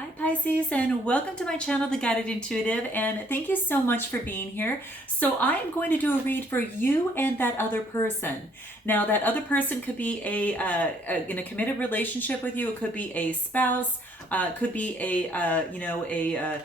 Hi Pisces, and welcome to my channel, The Guided Intuitive, and thank you so much for being here. So I am going to do a read for you and that other person. Now that other person could be in a committed relationship with you. It could be a spouse, could be a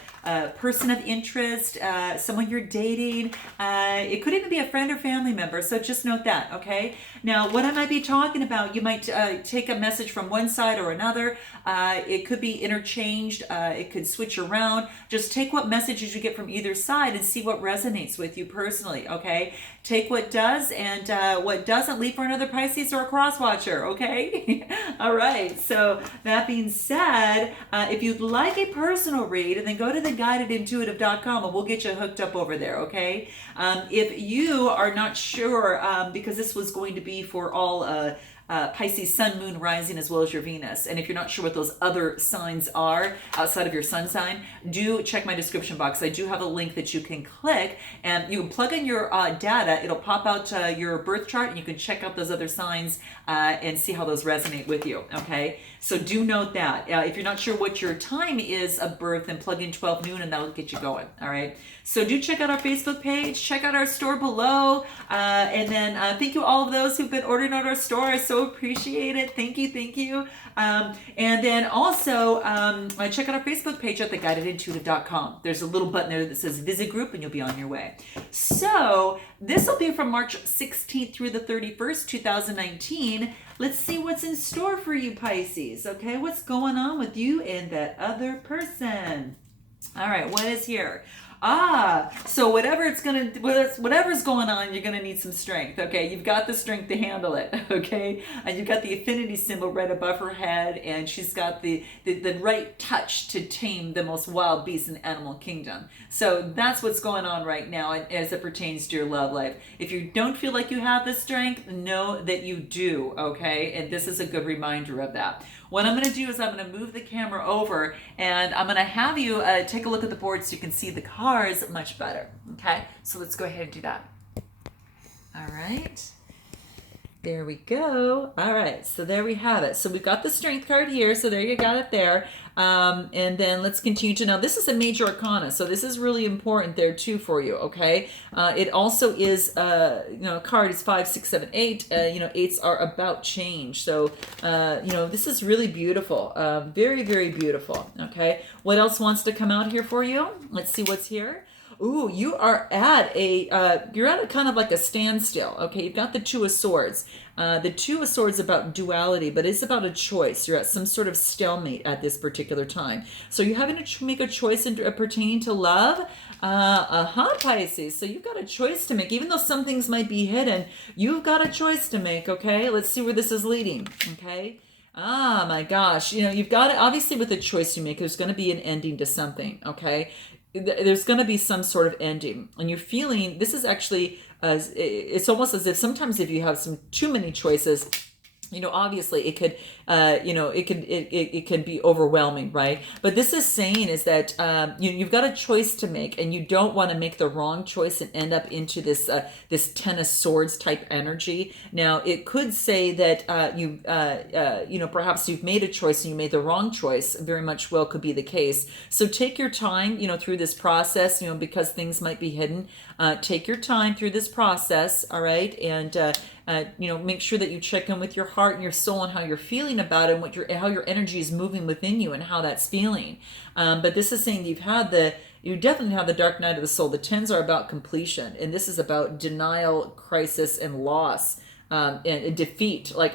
person of interest, someone you're dating. It could even be a friend or family member. So just note that, okay? Now what I might be talking about, you might take a message from one side or another. It could be interchanged. It could switch around. Just take what messages you get from either side and see what resonates with you personally, okay? Take what does and what doesn't, leave for another Pisces or a cross watcher, okay? All right, so that being said, if you'd like a personal read, then go to theguidedintuitive.com and we'll get you hooked up over there, okay? If you are not sure, because this was going to be for all Pisces, sun, moon, rising, as well as your Venus. And if you're not sure what those other signs are outside of your sun sign, do check my description box. I do have a link that you can click and you can plug in your data. It'll pop out your birth chart and you can check out those other signs and see how those resonate with you. Okay, so do note that. If you're not sure what your time is of birth, then plug in 12 noon and that'll get you going. All right, so do check out our Facebook page, check out our store below, and then thank you all of those who've been ordering at our store. I so appreciate it. Thank you, thank you. And then also check out our Facebook page at theguidedintuitive.com. There's a little button there that says visit group and you'll be on your way. So this will be from March 16th through the 31st, 2019. Let's see what's in store for you, Pisces. Okay, what's going on with you and that other person? All right, what is here? So whatever's going on, you're gonna need some strength. Okay, you've got the strength to handle it. Okay, and you've got the affinity symbol right above her head, and she's got the right touch to tame the most wild beast in the animal kingdom. So that's what's going on right now as it pertains to your love life. If you don't feel like you have the strength, know that you do. Okay, and this is a good reminder of that. What I'm going to do is I'm going to move the camera over and I'm going to have you take a look at the board so you can see the cards much better. Okay, so let's go ahead and do that. All right. There we go. All right, so there we have it. So we've got the strength card here, so there you got it there. And then let's continue to, now this is a major arcana, so this is really important there too for you, okay? It also is, a card is 5, 6, 7, 8. Eights are about change. So, this is really beautiful. Very, very beautiful, okay? What else wants to come out here for you? Let's see what's here. Ooh, you are at you're at a kind of like a standstill. Okay, you've got the Two of Swords. The Two of Swords about duality, but it's about a choice. You're at some sort of stalemate at this particular time. So you're having to make a choice pertaining to love. Pisces. So you've got a choice to make. Even though some things might be hidden, you've got a choice to make, okay? Let's see where this is leading, okay? My gosh. You've got it. Obviously, with the choice you make, there's going to be an ending to something, okay? There's going to be some sort of ending, and you're feeling this is actually it's almost as if sometimes if you have some too many choices, obviously it could it can be overwhelming, right? But this is saying is that you've got a choice to make, and you don't want to make the wrong choice and end up into this this Ten of Swords type energy. Now it could say that perhaps you've made a choice and you made the wrong choice. Very much well could be the case. So take your time, through this process, because things might be hidden. Take your time through this process, all right, and make sure that you check in with your heart and your soul and how you're feeling about it, and how your energy is moving within you and how that's feeling. But this is saying you definitely have the dark night of the soul. The tens are about completion, and this is about denial, crisis, and loss. And a defeat. I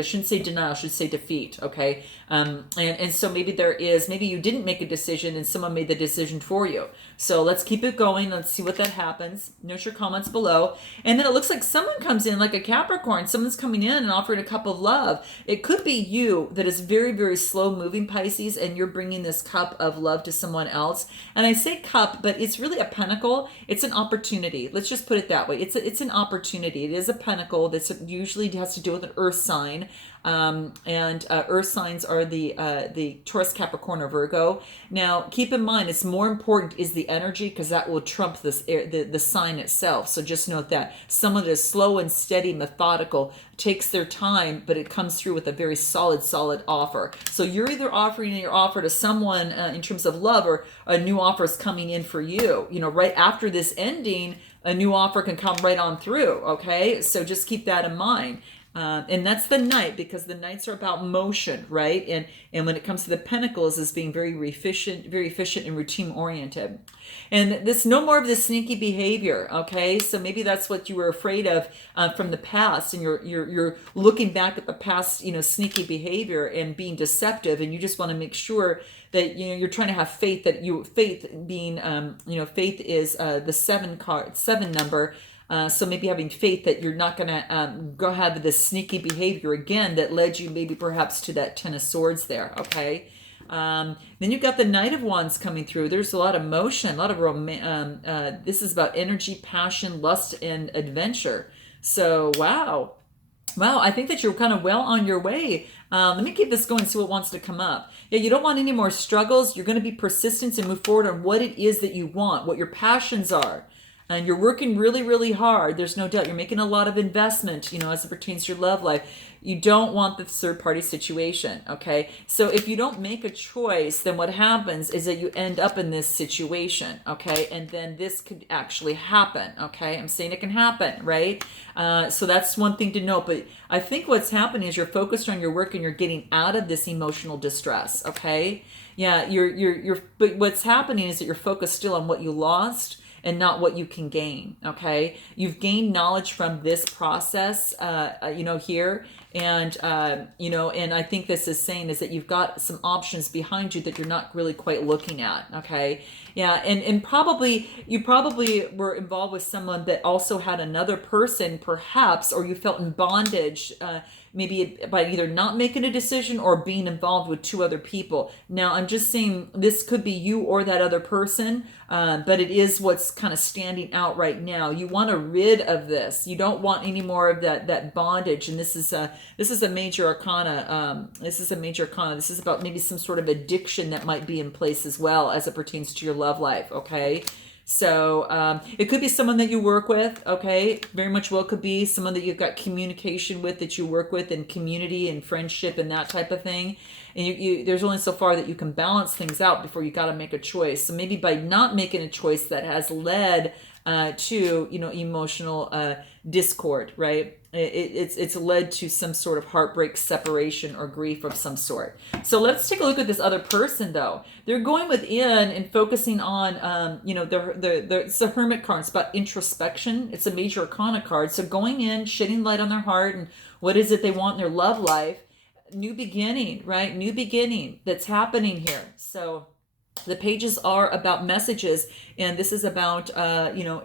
shouldn't say denial, I should say defeat, okay? And so maybe you didn't make a decision and someone made the decision for you. So let's keep it going. Let's see what that happens. Note your comments below. And then it looks like someone comes in like a Capricorn. Someone's coming in and offering a cup of love. It could be you that is very, very slow moving, Pisces, and you're bringing this cup of love to someone else. And I say cup, but it's really a pentacle. It's an opportunity. Let's just put it that way. It's an opportunity. It is a pentacle that's It's usually has to do with an earth sign. And earth signs are the Taurus, Capricorn, or Virgo. Now, keep in mind, it's more important is the energy, because that will trump the sign itself. So just note that someone that is slow and steady, methodical, takes their time, but it comes through with a very solid offer. So you're either offering your offer to someone in terms of love, or a new offer is coming in for you. Right after this ending, a new offer can come right on through. Okay, so just keep that in mind. And that's the Knight, because the Knights are about motion, right? And when it comes to the Pentacles, is being very efficient and routine oriented. And this, no more of this sneaky behavior, okay? So maybe that's what you were afraid of from the past, and you're looking back at the past, sneaky behavior and being deceptive, and you just want to make sure that you're trying to have faith, that faith being faith is the seven number. So maybe having faith that you're not going to go have this sneaky behavior again that led you maybe perhaps to that Ten of Swords there, okay? Then you've got the Knight of Wands coming through. There's a lot of motion, a lot of romance. This is about energy, passion, lust, and adventure. So, wow, I think that you're kind of well on your way. Let me keep this going, see what wants to come up. Yeah, you don't want any more struggles. You're going to be persistent and move forward on what it is that you want, what your passions are. And you're working really, really hard. There's no doubt. You're making a lot of investment, as it pertains to your love life. You don't want the third-party situation, okay? So if you don't make a choice, then what happens is that you end up in this situation, okay? And then this could actually happen, okay? I'm saying it can happen, right? So that's one thing to note. But I think what's happening is you're focused on your work and you're getting out of this emotional distress, okay? Yeah, but what's happening is that you're focused still on what you lost and not what you can gain, okay? You've gained knowledge from this process, here. And, and I think this is saying is that you've got some options behind you that you're not really quite looking at, okay? Yeah, and you probably were involved with someone that also had another person, perhaps, or you felt in bondage, maybe by either not making a decision or being involved with two other people. Now, I'm just saying this could be you or that other person, but it is what's kind of standing out right now. You want to rid of this. You don't want any more of that bondage. And this is a major arcana. This is about maybe some sort of addiction that might be in place as well as it pertains to your love life. Okay. So it could be someone that you work with, okay? Very much well could be someone that you've got communication with, that you work with in community and friendship and that type of thing. And you there's only so far that you can balance things out before you got to make a choice. So maybe by not making a choice that has led to emotional discord, right? It's led to some sort of heartbreak, separation, or grief of some sort. So let's take a look at this other person, though. They're going within and focusing on, it's a Hermit card. It's about introspection. It's a major arcana card. So going in, shedding light on their heart and what is it they want in their love life. New beginning, right? New beginning that's happening here. So the pages are about messages, and this is about,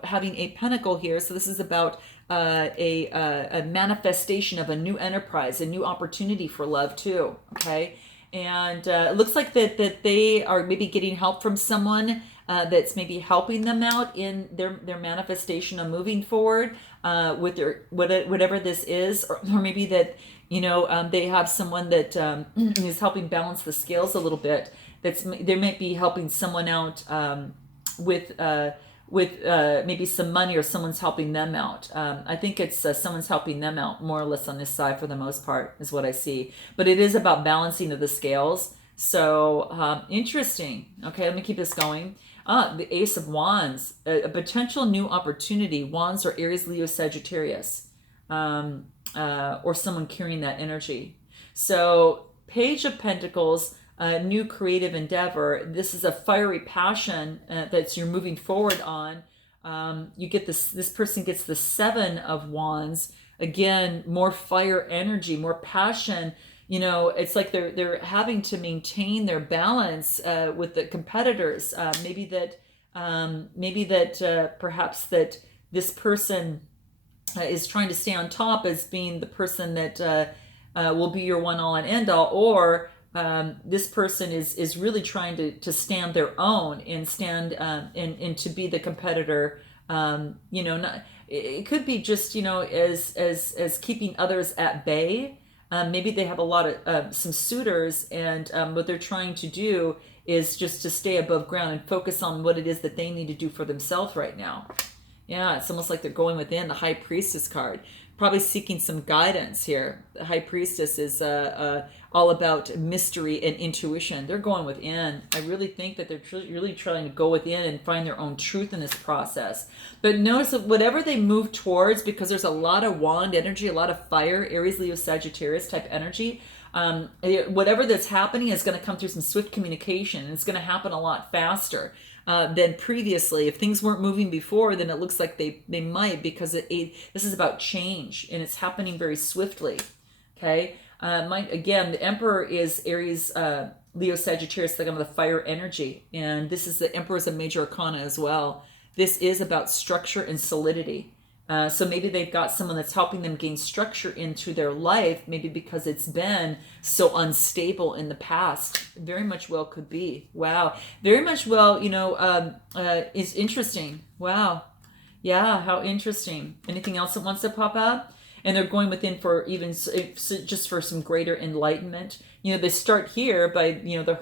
having a pentacle here. So this is about a manifestation of a new enterprise, a new opportunity for love too. Okay. And it looks like that they are maybe getting help from someone that's maybe helping them out in their manifestation of moving forward with their whatever this is, or maybe that they have someone that is helping balance the scales a little bit. They might be helping someone out with maybe some money, or someone's helping them out. I think it's someone's helping them out more or less on this side for the most part is what I see. But it is about balancing of the scales. So interesting. Okay, let me keep this going. The Ace of Wands, a potential new opportunity. Wands are Aries, Leo, Sagittarius, or someone carrying that energy. So Page of Pentacles, new creative endeavor. This is a fiery passion that you're moving forward on. You get this person gets the Seven of Wands. Again, more fire energy, more passion. It's like they're having to maintain their balance with the competitors. Maybe that perhaps that this person is trying to stay on top as being the person that will be your one all and end all, or this person is really trying to stand their own and stand and to be the competitor. it could be just, as keeping others at bay. Maybe they have a lot of some suitors, and what they're trying to do is just to stay above ground and focus on what it is that they need to do for themselves right now. Yeah, it's almost like they're going within. The High Priestess card, probably seeking some guidance here. The High Priestess is all about mystery and intuition. They're going within. I really think that they're really trying to go within and find their own truth in this process. But notice that whatever they move towards, because there's a lot of wand energy, a lot of fire, Aries, Leo, Sagittarius type energy, whatever that's happening is going to come through some swift communication. And it's going to happen a lot faster than previously. If things weren't moving before, then it looks like they might, because this is about change, and it's happening very swiftly. Okay. Again, the Emperor is Aries, Leo, Sagittarius, like I'm the fire energy. And this is the Emperor is a major arcana as well. This is about structure and solidity. So maybe they've got someone that's helping them gain structure into their life, maybe because it's been so unstable in the past. Very much well could be. Wow. Very much well, is interesting. Wow. Yeah, how interesting. Anything else that wants to pop up? And they're going within for even just for some greater enlightenment. They start here by, the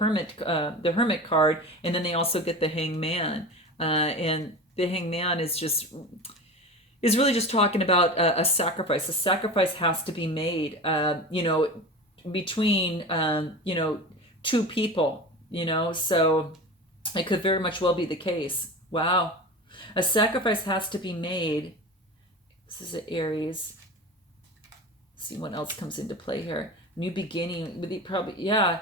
Hermit card, and then they also get the Hangman. And the Hangman is really just talking about a sacrifice. A sacrifice has to be made, between, two people, so it could very much well be the case. Wow. A sacrifice has to be made. This is an Aries. Let's see what else comes into play here. New beginning. Yeah,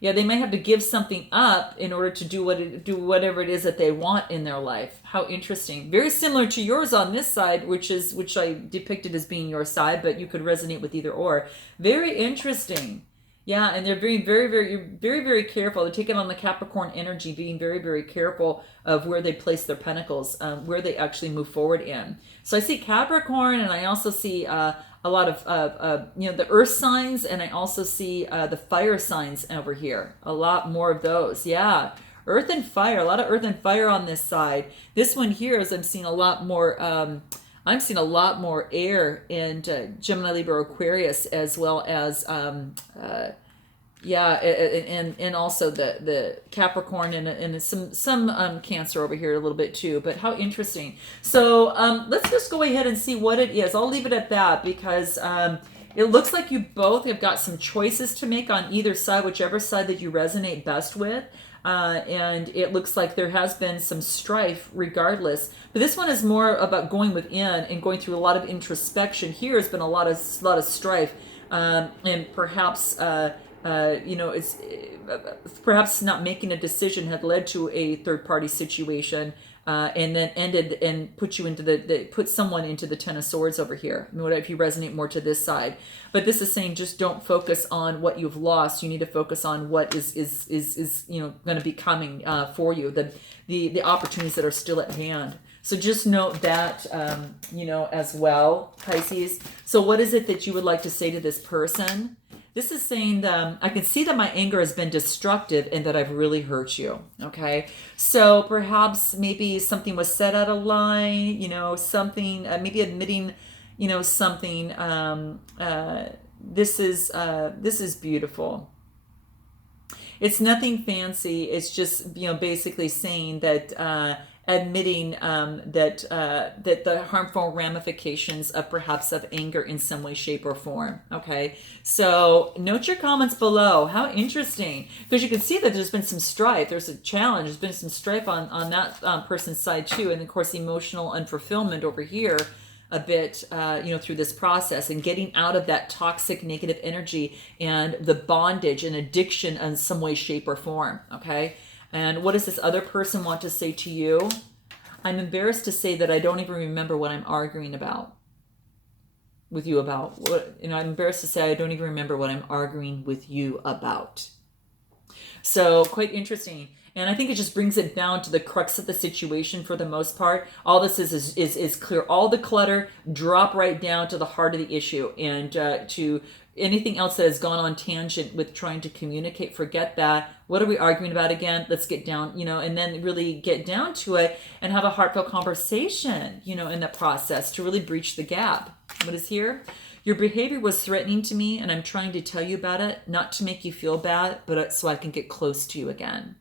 they might have to give something up in order to do whatever it is that they want in their life. How interesting. Very similar to yours on this side, which I depicted as being your side, but you could resonate with either or. Very interesting. Yeah, and they're very, very, very, very, very careful. They're taking on the Capricorn energy, being very, very careful of where they place their pentacles, where they actually move forward in. So I see Capricorn, and I also see a lot of the earth signs, and I also see the fire signs over here. A lot more of those. Yeah, earth and fire. A lot of earth and fire on this side. This one here is I'm seeing a lot more. I'm seeing a lot more air in Gemini, Libra, Aquarius, as well as and also the Capricorn and some Cancer over here a little bit too. But how interesting. So let's just go ahead and see what it is. I'll leave it at that, because it looks like you both have got some choices to make on either side, whichever side that you resonate best with. And it looks like there has been some strife regardless. But this one is more about going within and going through a lot of introspection. Here has been a lot of strife, and perhaps it's perhaps not making a decision had led to a third party situation, and then ended and put you into put someone into the Ten of Swords over here. I mean, what if you resonate more to this side? But this is saying just don't focus on what you've lost. You need to focus on what is going to be coming for you. The opportunities that are still at hand. So just note that as well, Pisces. So what is it that you would like to say to this person? This is saying that I can see that my anger has been destructive and that I've really hurt you. Okay. So perhaps maybe something was said out of line, something, maybe admitting, something. This is beautiful. It's nothing fancy. It's just, basically saying that, admitting that the harmful ramifications of perhaps of anger in some way, shape, or form. Okay, so note your comments below. How interesting, because you can see that there's been some strife. There's a challenge. There's been some strife on that person's side too, and of course emotional unfulfillment over here a bit, through this process, and getting out of that toxic negative energy and the bondage and addiction in some way, shape, or form. Okay. And what does this other person want to say to you? I'm embarrassed to say that I don't even remember what I'm arguing with you about. I'm embarrassed to say I don't even remember what I'm arguing with you about. So quite interesting. And I think it just brings it down to the crux of the situation for the most part. All this is clear all the clutter, drop right down to the heart of the issue, and to anything else that has gone on tangent with trying to communicate, forget that. What are we arguing about again? Let's get down, and then really get down to it and have a heartfelt conversation, in the process to really breach the gap. What is here? Your behavior was threatening to me, and I'm trying to tell you about it, not to make you feel bad, but so I can get close to you again.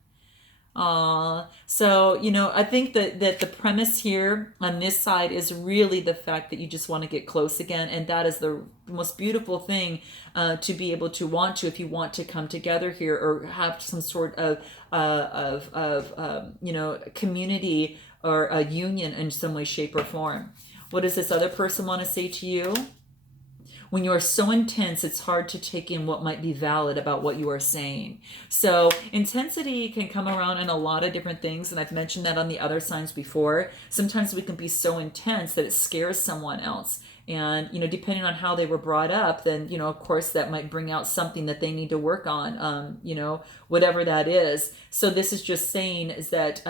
So, I think that the premise here on this side is really the fact that you just want to get close again. And that is the most beautiful thing to be able to want to, if you want to come together here or have some sort of community or a union in some way, shape, or form. What does this other person want to say to you? When you are so intense, it's hard to take in what might be valid about what you are saying. So intensity can come around in a lot of different things, and I've mentioned that on the other signs before. Sometimes we can be so intense that it scares someone else. And, depending on how they were brought up, then, of course, that might bring out something that they need to work on, whatever that is. So this is just saying is that,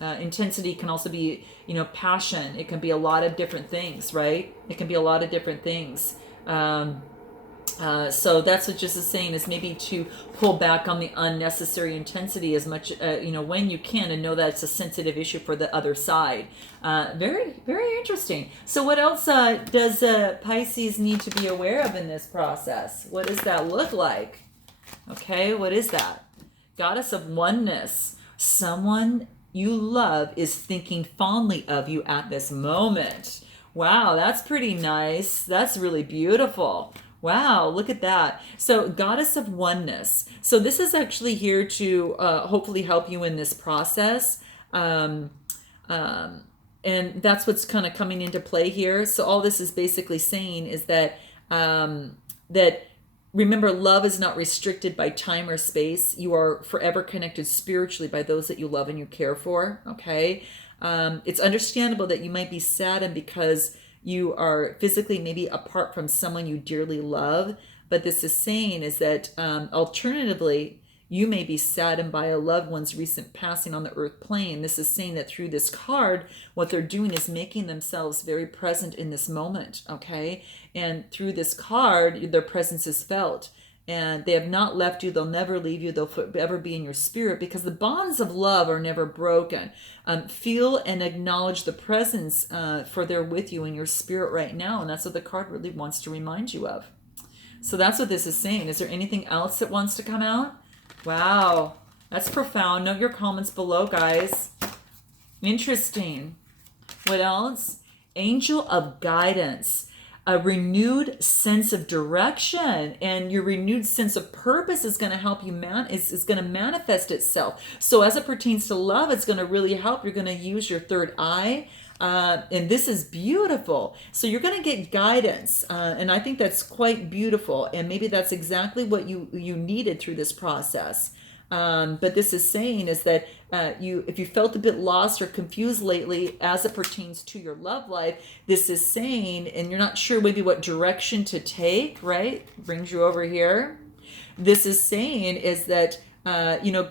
intensity can also be, passion. It can be a lot of different things, right? It can be a lot of different things. So that's what just is saying is maybe to pull back on the unnecessary intensity as much, when you can, and know that it's a sensitive issue for the other side. Very, very interesting. So what else does Pisces need to be aware of in this process? What does that look like? Okay, what is that? Goddess of Oneness. Someone you love is thinking fondly of you at this moment. Wow, that's pretty nice. That's really beautiful. Wow, look at that. So Goddess of Oneness. So this is actually here to hopefully help you in this process. And that's what's kind of coming into play here. So all this is basically saying is that remember, love is not restricted by time or space. You are forever connected spiritually by those that you love and you care for. Okay. It's understandable that you might be saddened because you are physically maybe apart from someone you dearly love. But this is saying is that alternatively, you may be saddened by a loved one's recent passing on the earth plane. This is saying that through this card, what they're doing is making themselves very present in this moment, okay? And through this card, their presence is felt. And they have not left you. They'll never leave you. They'll forever be in your spirit because the bonds of love are never broken. Feel and acknowledge the presence, for they're with you in your spirit right now. And that's what the card really wants to remind you of. So that's what this is saying. Is there anything else that wants to come out? Wow, that's profound. Note your comments below, guys. Interesting. What else? Angel of guidance. A renewed sense of direction and your renewed sense of purpose is going to help you is going to manifest itself. So as it pertains to love, it's going to really help. You're going to use your third eye. And this is beautiful. So you're going to get guidance. And I think that's quite beautiful. And maybe that's exactly what you needed through this process. But this is saying is that if you felt a bit lost or confused lately as it pertains to your love life, this is saying, and you're not sure maybe what direction to take, right? Brings you over here. This is saying is that,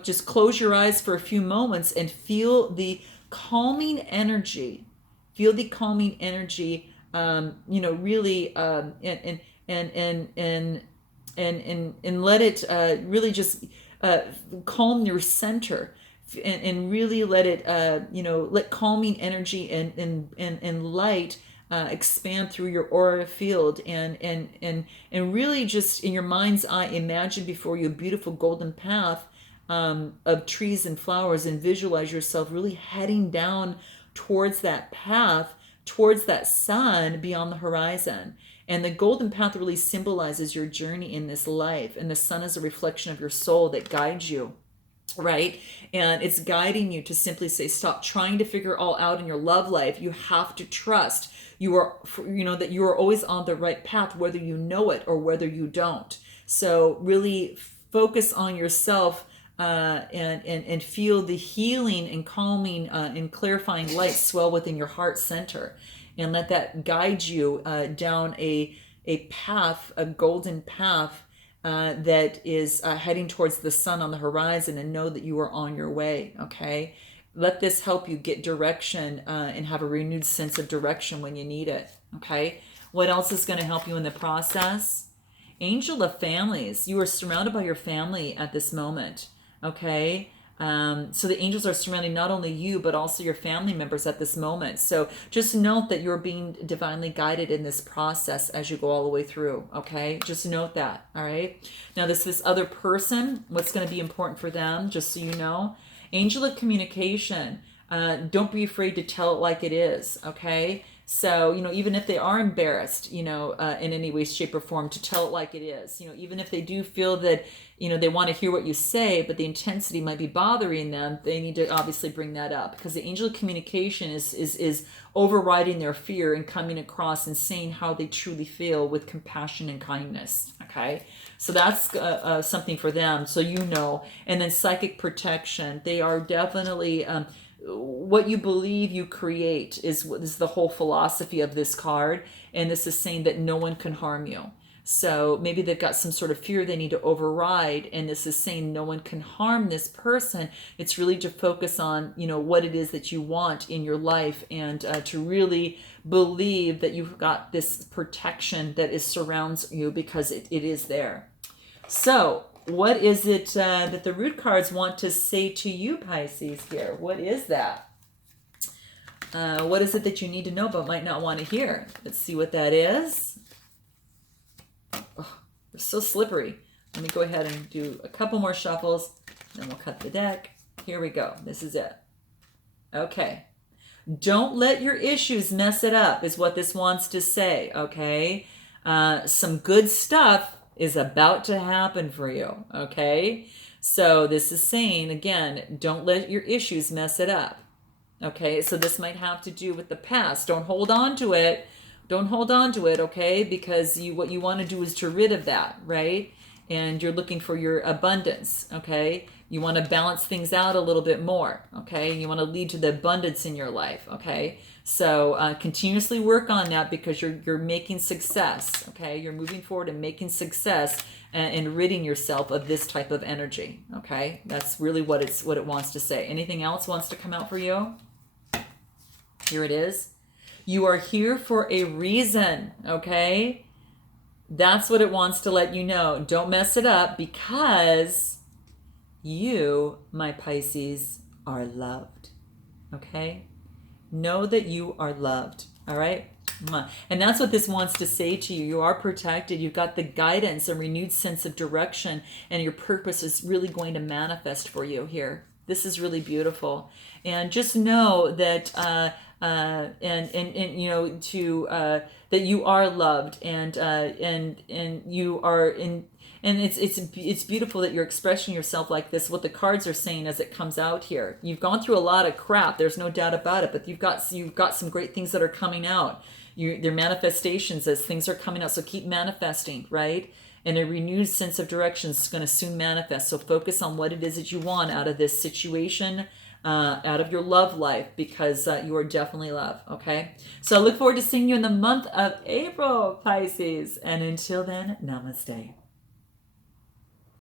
just close your eyes for a few moments and feel the calming energy. Feel the calming energy, really, and let it really just calm your center, and really let it, let calming energy and light expand through your aura field, and really just in your mind's eye, imagine before you a beautiful golden path of trees and flowers, and visualize yourself really heading down towards that path, towards that sun beyond the horizon. And the golden path really symbolizes your journey in this life. And the sun is a reflection of your soul that guides you, right? And it's guiding you to simply say, stop trying to figure it all out in your love life. You have to trust that you are always on the right path, whether you know it or whether you don't. So really focus on yourself, and feel the healing and calming and clarifying light swell within your heart center, and let that guide you down a path, a golden path, that is heading towards the sun on the horizon, and know that you are on your way, okay? Let this help you get direction and have a renewed sense of direction when you need it, okay? What else is going to help you in the process? Angel of families. You are surrounded by your family at this moment, okay? So the angels are surrounding not only you, but also your family members at this moment. So just note that you're being divinely guided in this process as you go all the way through, okay? Just note that, all right? Now this other person, what's going to be important for them, just so you know, angel of communication. Don't be afraid to tell it like it is, okay? So, even if they are embarrassed, in any way, shape, or form, to tell it like it is, even if they do feel that, they want to hear what you say, but the intensity might be bothering them, they need to obviously bring that up, because the angel of communication is overriding their fear and coming across and saying how they truly feel with compassion and kindness. Okay. So that's something for them. So, and then psychic protection, they are definitely, what you believe you create is the whole philosophy of this card. And this is saying that no one can harm you. So maybe they've got some sort of fear they need to override. And this is saying no one can harm this person. It's really to focus on, what it is that you want in your life, and to really believe that you've got this protection that surrounds you, because it is there. So what is it that the root cards want to say to you, Pisces, here? What is that? What is it that you need to know but might not want to hear? Let's see what that is. Oh, they're so slippery. Let me go ahead and do a couple more shuffles, then we'll cut the deck. Here we go. This is it. Okay. Don't let your issues mess it up, is what this wants to say, okay? Some good stuff is about to happen for you, okay? So this is saying, again, don't let your issues mess it up, okay? So this might have to do with the past. Don't hold on to it. Don't hold on to it, okay? Because what you want to do is to rid of that, right? And you're looking for your abundance, okay? You want to balance things out a little bit more, okay? You want to lead to the abundance in your life, okay? So continuously work on that, because you're making success, okay? You're moving forward and making success, and ridding yourself of this type of energy, okay? That's really what it wants to say. Anything else wants to come out for you? Here it is. You are here for a reason, okay? That's what it wants to let you know. Don't mess it up, because you, my Pisces, are loved, okay? Know that you are loved, all right? And that's what this wants to say to you. You are protected. You've got the guidance, a renewed sense of direction, and your purpose is really going to manifest for you here. This is really beautiful. And just know that that you are loved, and you are in. And it's beautiful that you're expressing yourself like this. What the cards are saying as it comes out here. You've gone through a lot of crap. There's no doubt about it. But you've got some great things that are coming out. They're manifestations as things are coming out. So keep manifesting, right? And a renewed sense of direction is going to soon manifest. So focus on what it is that you want out of this situation, out of your love life, because you are definitely love, okay? So I look forward to seeing you in the month of April, Pisces. And until then, namaste.